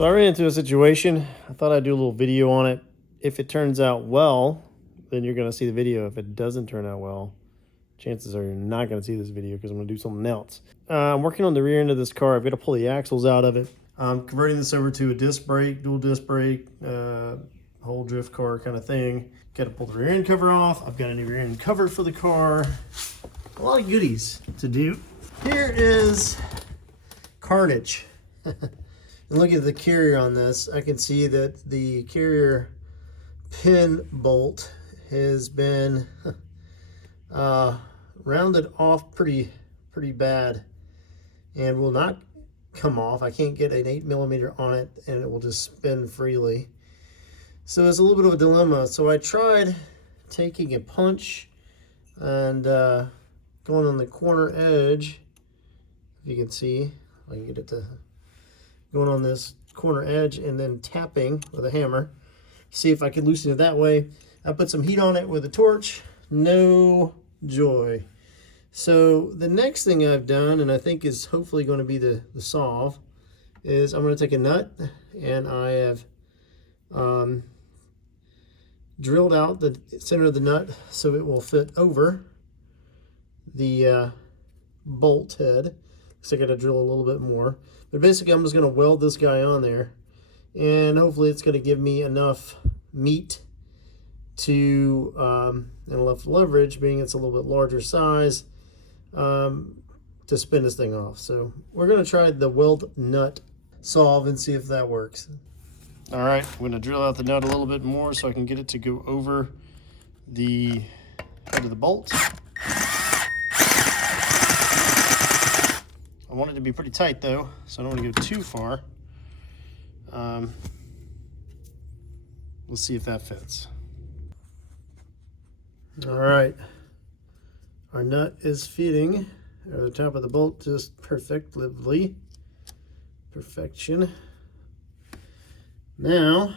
So I ran into a situation. I thought I'd do a little video on it. If it turns out well, then you're going to see the video. If it doesn't turn out well, chances are you're not going to see this video because I'm going to do something else. I'm working on the rear end of this car. I've got to pull the axles out of it. I'm converting this over to a disc brake, dual disc brake, whole drift car kind of thing. Got to pull the rear end cover off. I've got a new rear end cover for the car. A lot of goodies to do. Here is carnage. And look at the carrier on this. I can see that the carrier pin bolt has been rounded off pretty bad and will not come off. I can't get an 8mm on it and it will just spin freely. So it's a little bit of a dilemma. So I tried taking a punch and going on the corner edge. If you can see, I can get it to going on this corner edge and then tapping with a hammer. See if I can loosen it that way. I put some heat on it with a torch. No joy. So the next thing I've done, and I think is hopefully going to be the solve, is I'm going to take a nut and I have drilled out the center of the nut so it will fit over the bolt head. So I got to drill a little bit more. But basically I'm just going to weld this guy on there and hopefully it's going to give me enough meat to and enough leverage, being it's a little bit larger size, to spin this thing off. So we're going to try the weld nut solve and see if that works. All right, I'm going to drill out the nut a little bit more so I can get it to go over the head of the bolt. I want it to be pretty tight though, so I don't want to go too far. Let's see if that fits. All right, our nut is fitting at the top of the bolt just perfectly. Perfection. Now,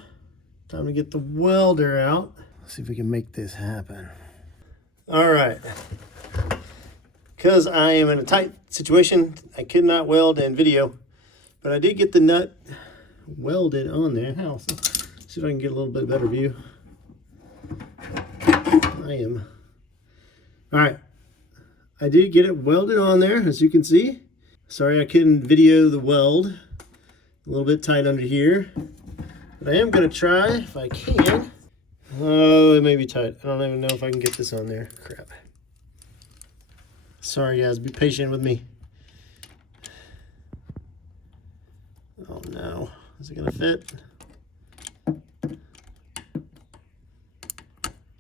time to get the welder out. Let's see if we can make this happen. All right. Because I am in a tight situation, I could not weld in video, but I did get the nut welded on there. Now, see if I can get a little bit better view. All right, I did get it welded on there, as you can see. Sorry I couldn't video the weld. A little bit tight under here, but I am gonna try if I can. Oh, it may be tight. I don't even know if I can get this on there. Crap. Sorry guys, be patient with me. Oh no, is it gonna fit?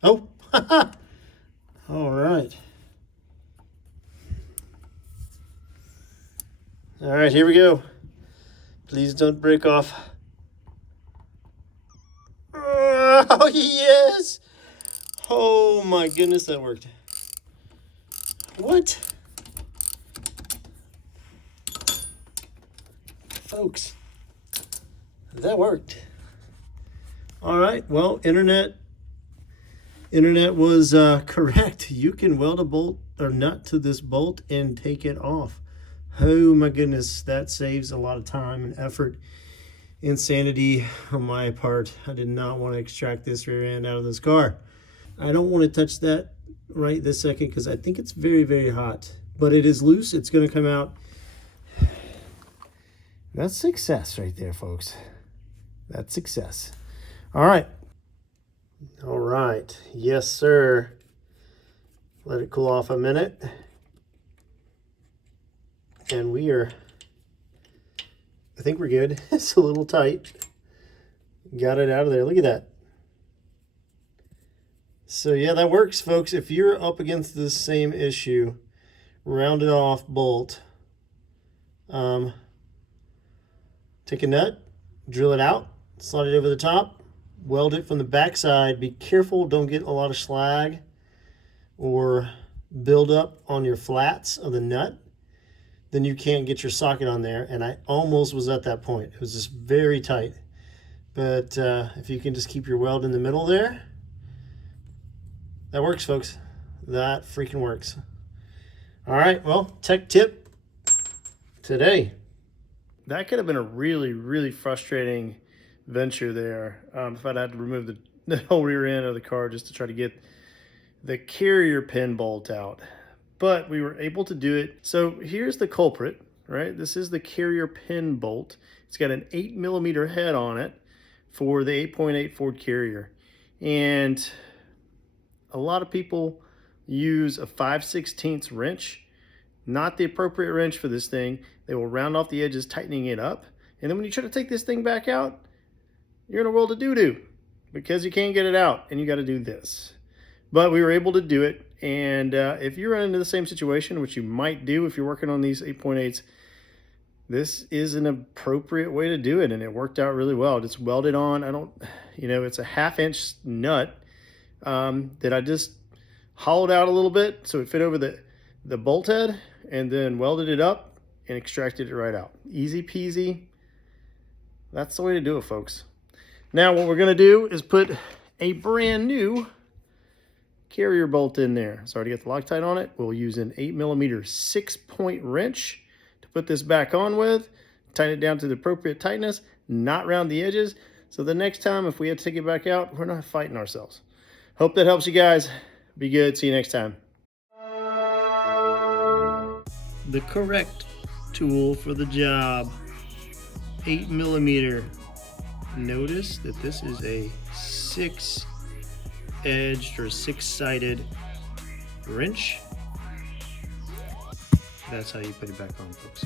Oh, all right. All right, here we go. Please don't break off. Oh yes! Oh my goodness, that worked. What? Folks, that worked. All right, well, internet was correct. You can weld a bolt or nut to this bolt and take it off. Oh my goodness, that saves a lot of time and effort. Insanity on my part. I did not want to extract this rear end out of this car. I don't want to touch that right this second because I think it's very hot, but it is loose. It's going to come out. That's success right there, folks. That's success. All right, yes sir. Let it cool off a minute and I think we're good. It's a little tight. Got it out of there. Look at that. So yeah, that works, folks. If you're up against this same issue, rounded off bolt, take a nut, drill it out, slide it over the top, weld it from the back side. Be careful, don't get a lot of slag or build up on your flats of the nut. Then you can't get your socket on there. And I almost was at that point. It was just very tight. But if you can just keep your weld in the middle there, that works, folks. That freaking works. All right, well, tech tip today. that could have been a really, really frustrating venture there, if I'd had to remove the whole rear end of the car just to try to get the carrier pin bolt out. But we were able to do it. So here's the culprit, right? This is the carrier pin bolt. It's got an 8mm head on it for the 8.8 Ford Carrier. And a lot of people use a 5/16 wrench. Not the appropriate wrench for this thing. They will round off the edges, tightening it up. And then when you try to take this thing back out, you're in a world of doo-doo because you can't get it out and you got to do this. But we were able to do it. And if you run into the same situation, which you might do if you're working on these 8.8s, this is an appropriate way to do it. And it worked out really well. It's welded on. It's a 1/2-inch nut that I just hollowed out a little bit so it fit over the bolt head, and then welded it up and extracted it right out. Easy peasy. That's the way to do it, folks. Now what we're gonna do is put a brand new carrier bolt in there. So I already got the Loctite on it. We'll use an 8mm 6-point wrench to put this back on with, tighten it down to the appropriate tightness, not round the edges. So the next time, if we have to take it back out, we're not fighting ourselves. Hope that helps you guys. Be good. See you next time. The correct tool for the job, 8mm. Notice that this is a 6-edged or 6-sided wrench. That's how you put it back on, folks.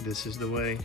This is the way.